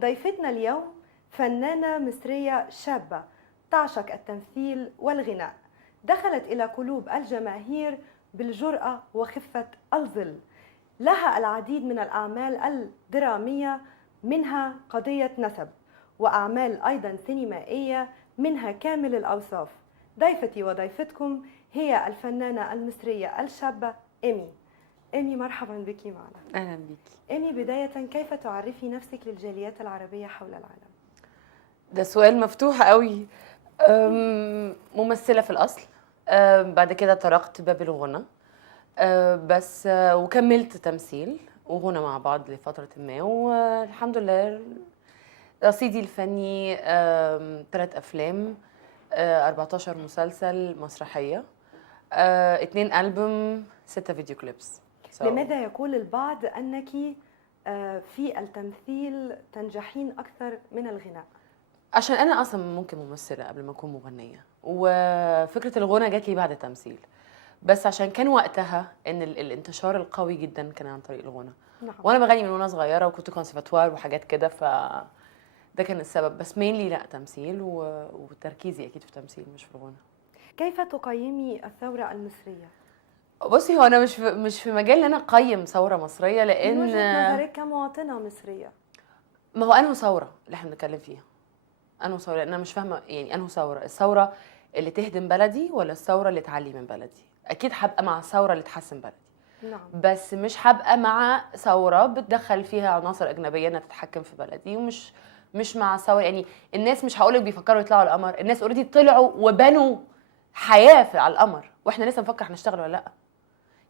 ضيفتنا اليوم فنانة مصرية شابة تعشق التمثيل والغناء، دخلت إلى قلوب الجماهير بالجرأة وخفة الظل. لها العديد من الأعمال الدرامية، منها قضية نسب، وأعمال أيضا سينمائية منها كامل الأوصاف. ضيفتي وضيفتكم هي الفنانة المصرية الشابة إيمي. إيمي، مرحبا بك معنا. أهلا بك. إيمي، بداية كيف تعرفي نفسك للجاليات العربية حول العالم؟ ده سؤال مفتوح قوي. ممثلة في الأصل، بعد كده طرقت باب الغنى، بس وكملت تمثيل وغنى مع بعض لفترة ما، والحمد لله رصيدي الفني 3 أفلام، 14 مسلسل مسرحية، 2 ألبوم، 6 فيديو كليبس. لماذا يقول البعض أنك في التمثيل تنجحين أكثر من الغناء؟ عشان انا اصلا ممكن ممثله قبل ما اكون مغنيه، وفكره الغنى جات لي بعد التمثيل، بس عشان كان وقتها ان الانتشار القوي جدا كان عن طريق الغنى. نعم. وانا بغني من وانا صغيره، وكنت كونسرفتوار وحاجات كده، ده كان السبب. بس مينلي لا، تمثيل، وتركيزي اكيد في التمثيل مش في الغنى. كيف تقيمي الثورة المصرية؟ بصي، هو انا مش في مجال ان انا اقيم ثوره مصريه، من لان وجهة نظرك كمواطنة مصرية. ما هو انه ثوره اللي احنا بنتكلم فيها، انه ثوره، لان انا مش فاهمه يعني انه ثوره، الثوره اللي تهدم بلدي ولا الثوره اللي تعلي من بلدي؟ اكيد هبقى مع الثوره اللي تحسن بلدي. نعم. بس مش هبقى مع ثوره بتدخل فيها عناصر اجنبيه انها تتحكم في بلدي، مش مع ثوره. يعني الناس مش هقولك بيفكروا يطلعوا القمر، الناس اوريدي طلعوا وبنوا حياه على القمر، واحنا لسه نفكر هنشتغل ولا لا.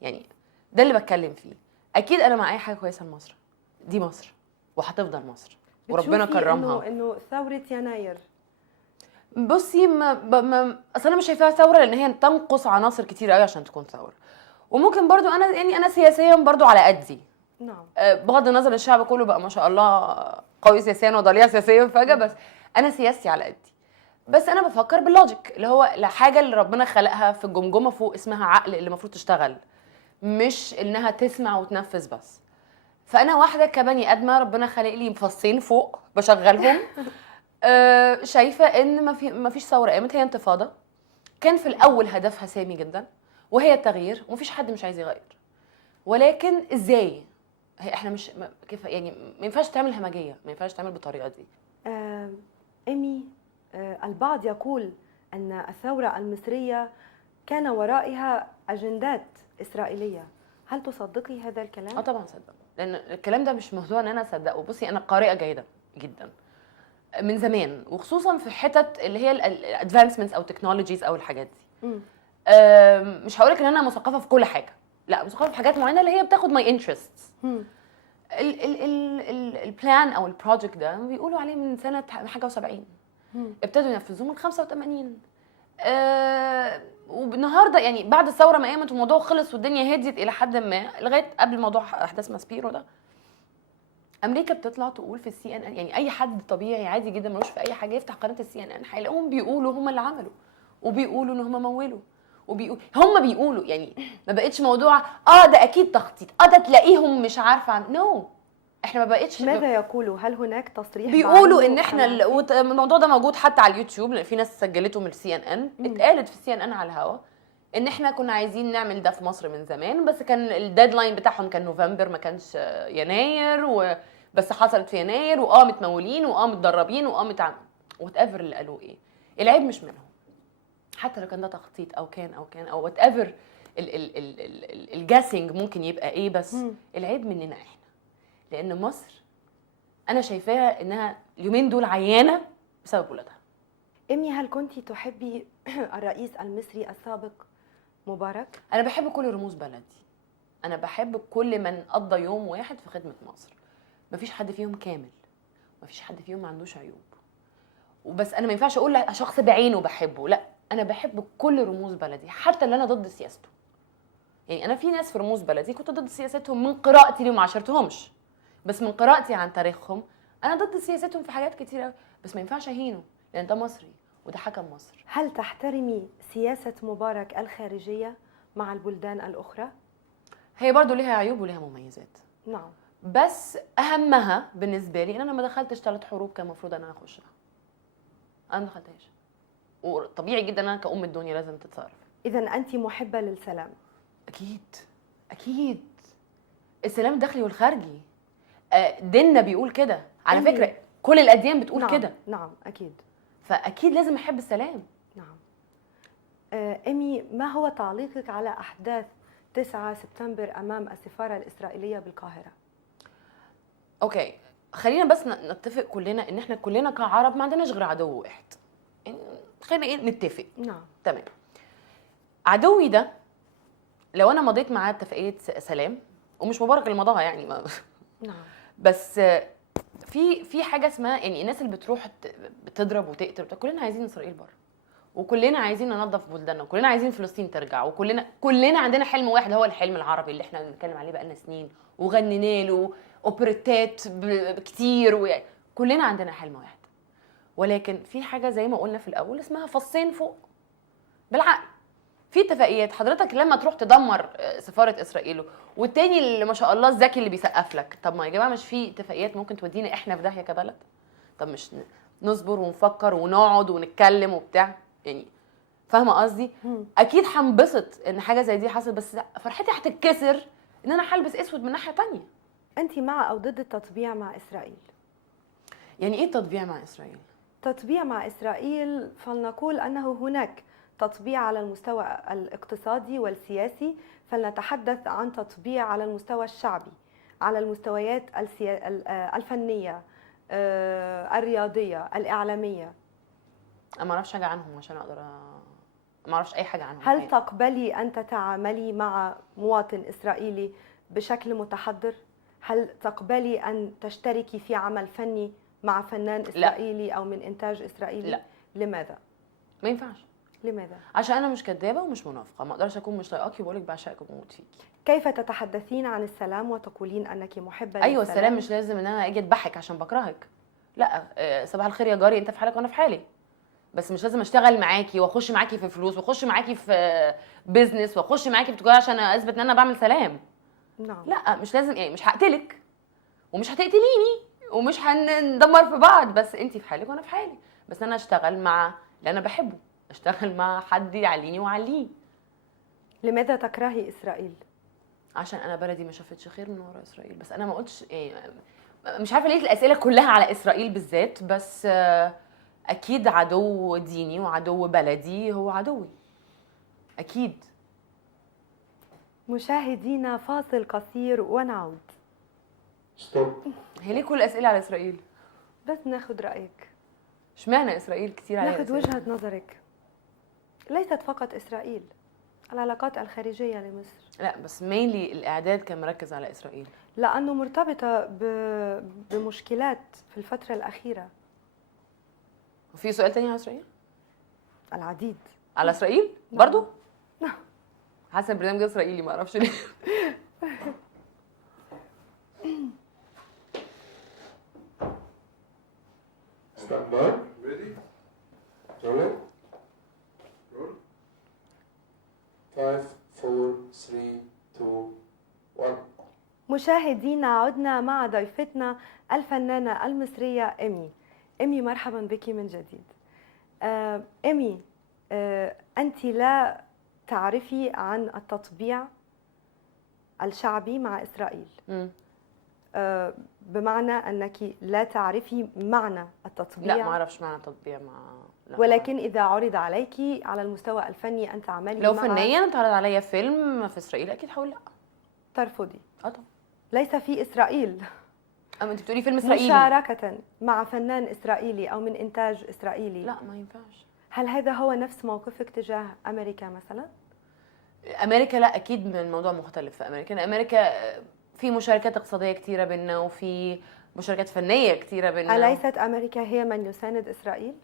يعني ده اللي بتكلم فيه. اكيد انا مع اي حاجه كويسه لمصر، دي مصر وهتفضل مصر وربنا كرمها. انه ثورة يناير، بصي، اصل انا مش شايفاها ثوره، لان هي تنقص عناصر كتير قوي عشان تكون ثوره. وممكن برضو انا سياسيا برضو على قدي، نعم، بغض النظر الشعب كله بقى ما شاء الله قوي سياسيا وضليع سياسيا فجاه، بس انا سياستي على قدي. بس انا بفكر باللوجيك، اللي هو الحاجه اللي ربنا خلقها في الجمجمه فوق اسمها عقل، اللي المفروض تشتغل، مش انها تسمع وتنفذ بس. فانا واحده كبني ادمه ربنا خلق لي مفصين فوق بشغلهم. شايفه ان ما فيش ثوره قامت، هي انتفاضه كان في الاول هدفها سامي جدا، وهي التغيير، ومفيش حد مش عايز يغير. ولكن ازاي؟ احنا مش كيف يعني، ما ينفعش تعمل همجيه، ما ينفعش تعمل بالطريقه دي. إيمي، البعض يقول أن الثورة المصرية كان ورائها أجندات إسرائيلية، هل تصدقي هذا الكلام؟ طبعا صدق، لان الكلام ده مش موضوع ان انا اصدقه. بصي، انا قارئه جيده جدا من زمان، وخصوصا في حتت اللي هي الادفانسمنتس او تكنولوجيز او الحاجات دي. مش هقولك ان انا مثقفه في كل حاجه، لا، مثقفه في حاجات معينه اللي هي بتاخد ماي انترست. البلان او البروجكت ده بيقولوا عليه من سنه حاجه و70، ابتدوا ينفذوه من 85. والنهارده يعني بعد الثوره ما قامت والموضوع خلص والدنيا هديت الى حد ما، لغايه قبل موضوع احداث ماسبيرو ده، امريكا بتطلع تقول في السي ان ان، يعني اي حد طبيعي عادي جدا ملوش في اي حاجه يفتح قناه السي ان ان هيلاقوهم بيقولوا هم اللي عملوا، وبيقولوا ان هم مولوا، هم بيقولوا. يعني ما بقتش موضوع ده اكيد تخطيط، ده تلاقيهم مش عارفه عن احنا ما بقتش. ماذا يقولوا؟ هل هناك تصريح بيقولوا ان احنا الموضوع ده موجود حتى على اليوتيوب، لان في ناس سجلته من السي ان ان، اتقالت في السي ان ان على الهوا ان احنا كنا عايزين نعمل ده في مصر من زمان، بس كان الديدلاين بتاعهم كان نوفمبر، ما كانش يناير، بس حصلت في يناير، متمولين متدربين متعمل وات ايفر اللي قالوه. العيب مش منهم، حتى لو كان ده تخطيط او كان او وات ايفر الجاسنج ممكن يبقى بس العيب مننا احنا، لان مصر انا شايفاها انها اليومين دول عيانه بسبب ولادها. إيمي، هل كنتي تحبي الرئيس المصري السابق مبارك؟ انا بحب كل رموز بلدي، انا بحب كل من قضى يوم واحد في خدمه مصر. مفيش حد فيهم كامل، مفيش حد فيهم ما عندوش عيوب، وبس انا ما ينفعش اقول شخص بعينه بحبه، لا، انا بحب كل رموز بلدي، حتى اللي انا ضد سياسته. يعني انا في ناس في رموز بلدي كنت ضد سياستهم من قراءتي ليه، ما عاشرتهمش، بس من قراءتي عن تاريخهم انا ضد سياستهم في حاجات كتيره، بس ما ينفعش اهينه لان ده مصري وده حكم مصر. هل تحترمي سياسة مبارك الخارجية مع البلدان الأخرى؟ هي برضو ليها عيوب وليها مميزات. نعم. بس اهمها بالنسبه لي ان انا ما دخلتش 3 حروب كان المفروض انا اخشها. انا ما دخلتهاش، وطبيعي جدا انا كأم الدنيا لازم تتصرف. إذا أنت محبة للسلام. اكيد اكيد، السلام الداخلي والخارجي. ديننا بيقول كده على أمي. فكره، كل الاديان بتقول نعم كده، نعم أكيد. فاكيد لازم احب السلام. نعم. إيمي، ما هو تعليقك على أحداث 9 سبتمبر أمام السفارة الإسرائيلية بالقاهرة؟ اوكي، خلينا بس نتفق كلنا ان احنا كلنا كعرب ما عندناش غير عدو واحد. يعني خلينا ايه نتفق. نعم. تمام. عدوي ده لو انا مضيت معاه اتفاقيه سلام، ومش مبارك اللي مضاها يعني نعم. بس في حاجه اسمها يعني الناس اللي بتروح بتضرب وتقتل كلنا عايزين اسرائيل بره، وكلنا عايزين ننظف بلداننا، وكلنا عايزين فلسطين ترجع، وكلنا عندنا حلم واحد هو الحلم العربي اللي احنا بنتكلم عليه بقالنا سنين وغنينا له اوبريتات كتير، كلنا عندنا حلم واحد. ولكن في حاجه زي ما قلنا في الاول اسمها فصين فوق بالعقل. في اتفاقيات حضرتك لما تروح تدمر سفاره اسرائيل، والتاني اللي ما شاء الله الذكي اللي بيسقف لك، طب ما يا جماعه مش في اتفاقيات ممكن تودينا احنا في داهيه كبلد؟ طب مش نصبر ونفكر ونقعد ونتكلم وبتاع يعني؟ فاهمه قصدي؟ اكيد هنبسط ان حاجه زي دي حصلت، بس فرحتي هتتكسر ان انا هلبس اسود من ناحيه تانية. أنت مع أو ضد التطبيع مع إسرائيل؟ يعني ايه تطبيع مع اسرائيل؟ تطبيع مع إسرائيل، فلنقول أنه هناك تطبيع على المستوى الاقتصادي والسياسي، فلنتحدث عن تطبيع على المستوى الشعبي، على المستويات الفنية، الرياضية، الإعلامية. انا ما اعرفش حاجه عنهم عشان اقدر ما اعرفش اي حاجه عنهم. هل تقبلي أن تتعاملي مع مواطن إسرائيلي بشكل متحضر؟ هل تقبلي أن تشتركي في عمل فني مع فنان إسرائيلي أو من إنتاج إسرائيلي؟ لا. لماذا؟ ما ينفعش. لماذا؟ عشان انا مش كدابه ومش منافقه، ما اقدرش اكون مش طايقاكي وبقول لك بعشقك وبموت فيكي. كيف تتحدثين عن السلام وتقولين انك محبه ايوه للسلام؟ السلام مش لازم ان انا اجي اضحك عشان بكرهك. لا، صباح الخير يا جاري، انت في حالك وانا في حالي، بس مش لازم اشتغل معاكي واخش معاكي في فلوس واخش معاكي في بيزنس واخش معاكي في تجاره عشان اثبت ان انا بعمل سلام. نعم. لا مش لازم، يعني مش هقتلك ومش هتقتليني ومش هندمر في بعض، بس انت في حالك وانا في حالي، بس انا اشتغل مع اللي انا بحبه، اشتغل مع حد يعليني ويعليه. لماذا تكرهي اسرائيل؟ عشان انا بلدي ما شافتش خير من ورا اسرائيل، بس انا ما قلتش يعني، مش عارفه ليه الاسئله كلها على اسرائيل بالذات، بس اكيد عدو ديني وعدو بلدي هو عدوي اكيد. مشاهدينا فاصل قصير ونعود. ستوب. هي ليه كل الاسئله على اسرائيل؟ بس ناخذ رايك، اشمعنى اسرائيل كتير عليها ناخذ أسئلة؟ وجهه نظرك. ليست فقط اسرائيل، العلاقات الخارجيه لمصر. لا بس مينلي الاعداد كان مركز على اسرائيل لانه مرتبطه بمشكلات في الفتره الاخيره. وفي سؤال تاني على اسرائيل؟ العديد. على اسرائيل برضو؟ حاسه البرنامج ده اسرائيلي ما اعرفش ليه. Stand by. Ready? Rolling. Roll. 5, 4, 3, 2, 1. مشاهدينا عدنا مع ضيفتنا الفنانة المصرية إيمي. إيمي مرحبا بك من جديد. إيمي، أنت لا تعرفي عن التطبيع الشعبي مع إسرائيل. بمعنى أنك لا تعرفي معنى التطبيع. لا ما اعرفش معنى التطبيع مع ولكن إذا عرض عليك على المستوى الفني أن تعملي لو مع فنيا اتعرض عليا فيلم في اسرائيل اكيد هقول لا. ترفضي؟ طبعا. ليس في إسرائيل اما انت بتقولي فيلم اسرائيلي مشاركة مع فنان إسرائيلي أو من إنتاج إسرائيلي. لا ما ينفعش. هل هذا هو نفس موقفك تجاه أمريكا مثلا؟ امريكا لا اكيد من الموضوع مختلف. في امريكا في مشاركات اقتصاديه كتيره بينا وفي مشاركات فنيه كتيره بينا. أليست أمريكا هي من يساند إسرائيل؟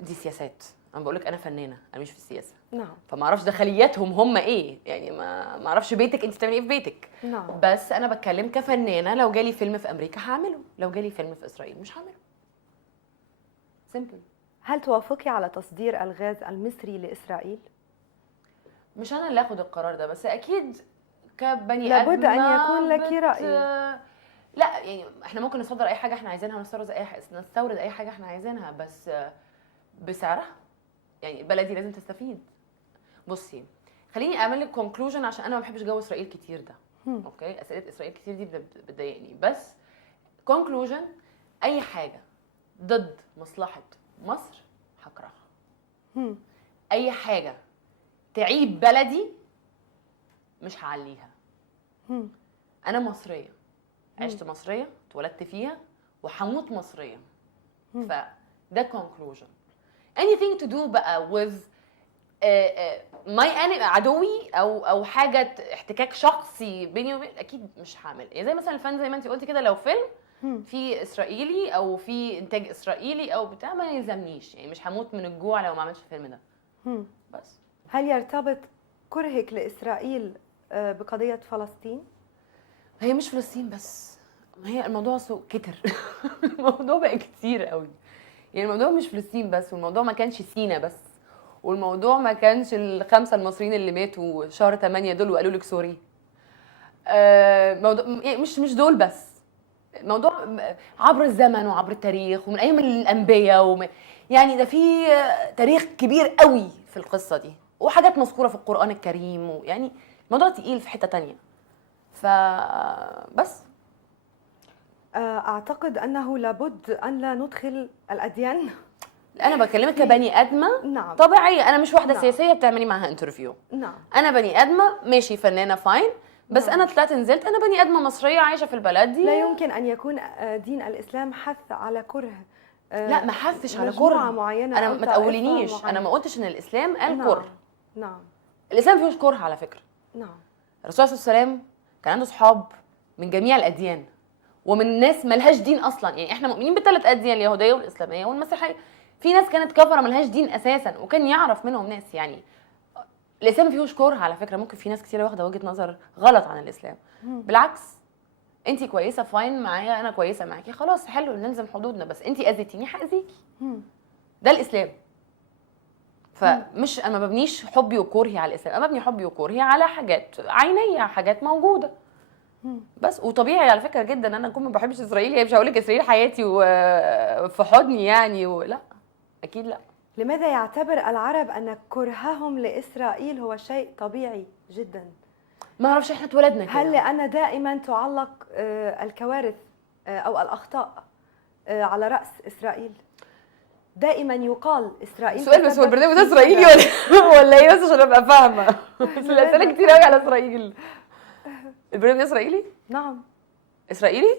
دي سياسات، انا بقول لك انا فنانه انا مش في السياسه، نعم. فما اعرفش دخلياتهم هم ايه يعني، ما اعرفش بيتك انت بتعملي ايه في بيتك. نعم. بس انا بتكلم كفنانه، لو جالي فيلم في امريكا هعمله، لو جالي فيلم في اسرائيل مش هعمله. سيمبل. هل توافقي على تصدير الغاز المصري لإسرائيل؟ مش انا اللي اخد القرار ده، بس اكيد كبني لابد ادم أن يكون لك رأي. لا يعني احنا ممكن نصدر اي حاجه احنا عايزينها ونستورد اي حاجه احنا عايزينها، بس بسعرها. يعني بلدي لازم تستفيد. بصي خليني اعمل لك كونكلوجن عشان انا ما بحبش جو اسرائيل كتير ده. اوكي، اسئله اسرائيل كتير دي بتضايقني، بس كونكلوجن اي حاجه ضد مصلحه مصر هكرهها. اي حاجه تعيب بلدي مش هعليها. انا مصريه، عشت مصريه، اتولدت فيها، وهموت مصريه. فده كونكلوجن. anything to do بقى with my enemy، عدوي او حاجه احتكاك شخصي بيني وبين، اكيد مش هعمل. يعني زي مثلا الفن، زي ما انت قلتي كده، لو فيلم في اسرائيلي او في انتاج اسرائيلي او بتاع ما يلزمنيش، يعني مش هموت من الجوع لو ما عملتش الفيلم ده. بس هل يرتبط كرهك لإسرائيل بقضية فلسطين؟ هي مش فلسطين بس، ما هي الموضوع كتر. الموضوع بقى كتير قوي. يعني الموضوع مش فلسطين بس، والموضوع ما كانش سينا بس، والموضوع ما كانش ال5 المصريين اللي ماتوا شهر 8 دول وقالوا لك سوري. موضوع يعني مش دول بس. الموضوع عبر الزمن وعبر التاريخ ومن ايام الانبياء يعني ده في تاريخ كبير قوي في القصه دي، وحاجات مذكوره في القران الكريم، ويعني الموضوع تقيل في حته تانية. فبس أعتقد أنه لابد أن لا ندخل الأديان. انا بكلمك كبني ادمه. نعم. طبيعيه، انا مش واحده نعم. سياسيه بتعملي معاها انترفيو. نعم. انا بني ادمه، ماشي، فنانه، فاين، بس نعم. انا طلعت نزلت، انا بني ادمه مصريه عايشه في البلد دي. لا يمكن أن يكون دين الإسلام حث على كره لا، ما حثش على مجموعة كره معينة انا أو ما طائفة تقولينيش، انا معينة. ما قلتش ان الاسلام قال نعم. كره. نعم. الاسلام فيهوش كره على فكره. نعم. الرسول صلى الله عليه وسلم كان عنده صحاب من جميع الاديان، ومن ناس ملهاش دين اصلا. يعني احنا مؤمنين ب3 اديان، اليهوديه والاسلاميه والمسيحيه. في ناس كانت كفره ملهاش دين اساسا، وكان يعرف منهم ناس. يعني الاسلام فيهوش كره على فكره. ممكن في ناس كتير واخده وجهه نظر غلط عن الاسلام. بالعكس، انت كويسه فاين معايا، انا كويسه معاكي، خلاص حلو، نلزم حدودنا. بس انت اذيتيني هاذيكي. ده الاسلام. فمش انا ما ببنيش حبي وكرهي على الاسلام، انا ببني حبي وكرهي على حاجات عينيه، حاجات موجوده. بس وطبيعي على فكره جدا ان انا اكون ما بحبش اسرائيل. يعني مش هقول لك اسرائيل حياتي وفي حضني يعني، لا اكيد لا. لماذا يعتبر العرب أن كرههم لإسرائيل هو شيء طبيعي جدا؟ ما اعرفش، احنا اتولدنا كده. هل لأن دائما تعلق الكوارث أو الأخطاء على رأس إسرائيل؟ دائما يقال إسرائيل. سؤال بس، هو البرنامج ده اسرائيلي ولا ايه؟ بس عشان ابقى فاهمه. بس الاسئله كتير قوي على اسرائيل. البرنامج ده اسرائيلي؟ نعم. اسرائيلي؟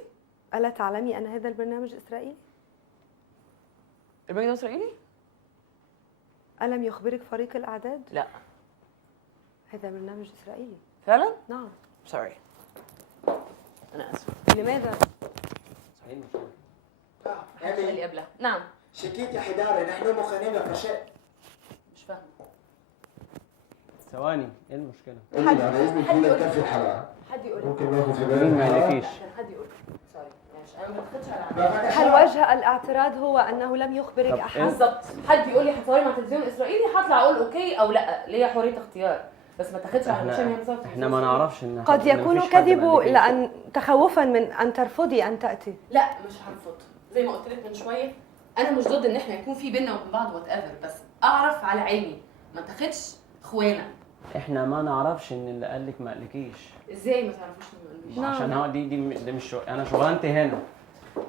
ألا تعلمي أن هذا البرنامج إسرائيلي؟ البرنامج ده اسرائيلي؟ ألم يخبرك فريق الأعداد؟ لا. هذا برنامج إسرائيلي. فعلا؟ نعم. سوري، انا اسفه. لماذا؟ صحيح مشكلة. السؤال اللي قبلها. نعم. شكيت يا حداري، نحن مخانين لفشاء. مش فاهم. ثواني، ايه المشكلة؟ على إذنك كل كفي الحلقة. حد يقول ممكن ناخد في مين ما بالنا. يقلكيش؟ كان حد يقول. سوري ماشي، انا ما بتاخدش على هل وجه الاعتراض هو أنه لم يخبرك طب أحد؟ بالظبط. حد يقول لي هتصوري مع تلفزيون اسرائيلي، هطلع اقول اوكي او لا، ليا حريه اختيار، بس ما تاخدش على عشان هي مصورة احنا ما نعرفش ان قد إن يكون مفيش حد كذبوا ما يقلكيش. لأن تخوفا من أن ترفضي أن تأتي. لا مش هرفض. زي ما قلت لك من شويه، انا مش ضد ان احنا يكون في بينا وبين بعض وات ايفر، بس اعرف على علمي، ما تاخدش اخوانا. احنا ما نعرفش ان اللي قالك ما قالكيش. ازاي ما تعرفوش ان ما قالوش؟ نعم. عشان هو دي مش انا شغلانتي هنا.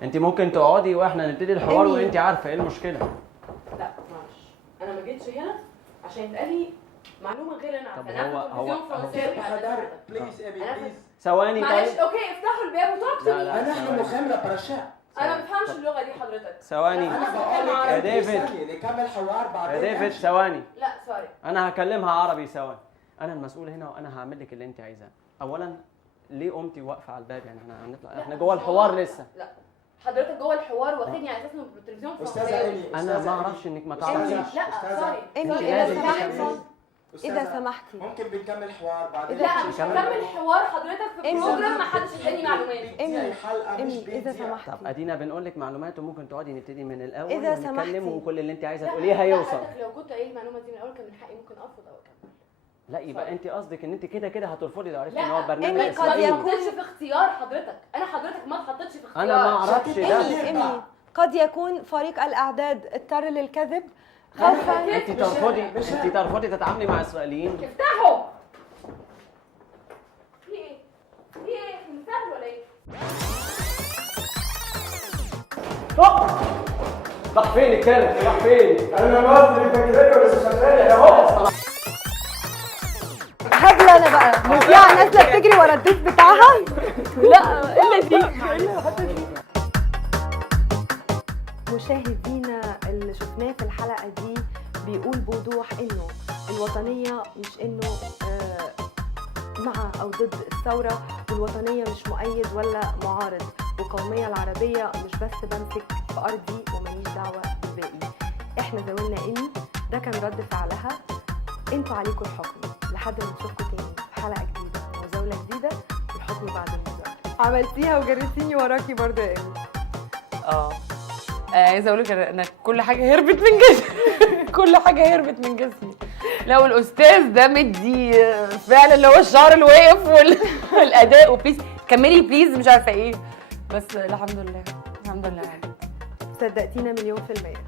انت ممكن تقعدي واحنا نبتدي الحوار وانت عارفه ايه المشكله. لا معلش، انا ما جيتش هنا عشان يتقال لي معلومه غير انا طب عارفاها. هو- انا في تلفزيون فرنساوي. حداري بليز ايمي أنا بليز. ثواني معلش طيب. اوكي، افتحوا الباب وتوك لا، لا. نحن مخيم لفشاء. انا ما بفهمش اللغه دي حضرتك. ثواني أنا بتكلم بقول عربي. لك يا ديفيد. نكمل حوار بعدين. يا ديفيد ثواني، لا سوري. انا هكلمها عربي. ثواني، انا المسؤول هنا وانا هعمل لك اللي انت عايزاه. اولا ليه قمتي واقفه على الباب؟ يعني احنا هنطلع، لا، احنا مش جوه الحوار هو. لسه. لا حضرتك جوه الحوار واخدني على اساس انه التلفزيون أستاذة فرنساوي. إيمي. انا ما اعرفش انك ما تعرفيش. لا سوري. إيمي أنت إذا لازم سمحتي تكملي. إذا سمحتي ممكن بنكمل حوار بعدين. لا مش هكمل حوار حضرتك في إيمي. بروجرام ما حدش اداني معلومات. إيمي. حلقة مش إيمي إذا بيتزا. طب سمحتي ادينا بنقول لك معلومات وممكن تقعدي نبتدي من الاول إذا ونتكلم سمحتي. وكل اللي انت عايزه لا، تقوليه لا، هيوصل. حضرتك لو كنت قايل المعلومه دي من الاول كان من حقي ممكن ارفض او اكمل. لا يبقى انت قصدك ان انت كده كده هترفضي لو عرفتي لا، ان هو برنامج إيمي، قد اسرائيلي. يكون- ما اتحطتش في اختيار حضرتك، انا حضرتك ما اتحطتش في اختيار. انا ما اعرفش ده. إيمي قد يكون فريق الإعداد اضطر للكذب خوفا. انت ترفضي تتعاملي مع اسرائيليين. افتحوا. في ايه؟ في ايه؟ مستاهل ولا ايه؟ راح فين الكلب؟ راح فين؟ انا مصري فاكرينه بس شغال اهو. هبلة أنا بقى مذيعة نازلة بتجري ورا الديس بتاعها. لا إلا دي. مشاهدينا اللي شفناه في الحلقة دي بيقول بوضوح إنه الوطنية مش إنه مع أو ضد الثورة، والوطنية مش مؤيد ولا معارض، والقومية العربية مش بس بمسك في أرضي وماليش دعوة بالباقي. إحنا زاولنا إيمي، ده كان رد فعلها. انتوا عليكم الحكم. لحد ما نشوفكم تاني في حلقة جديدة وزولة جديدة، والحكم بعد المذاكرة. عملتيها وجريتيني وراكي برضه يا إيمي. عايزه اقول لك انا كل حاجه هربت من جسمي. كل حاجه هربت من جسمي. لو الاستاذ ده مدي فعلا اللي هو الشعر اللي واقف والاداء وبليز كملي بليز مش عارفه ايه، بس الحمد لله الحمد لله. صدقتينا 1,000,000%.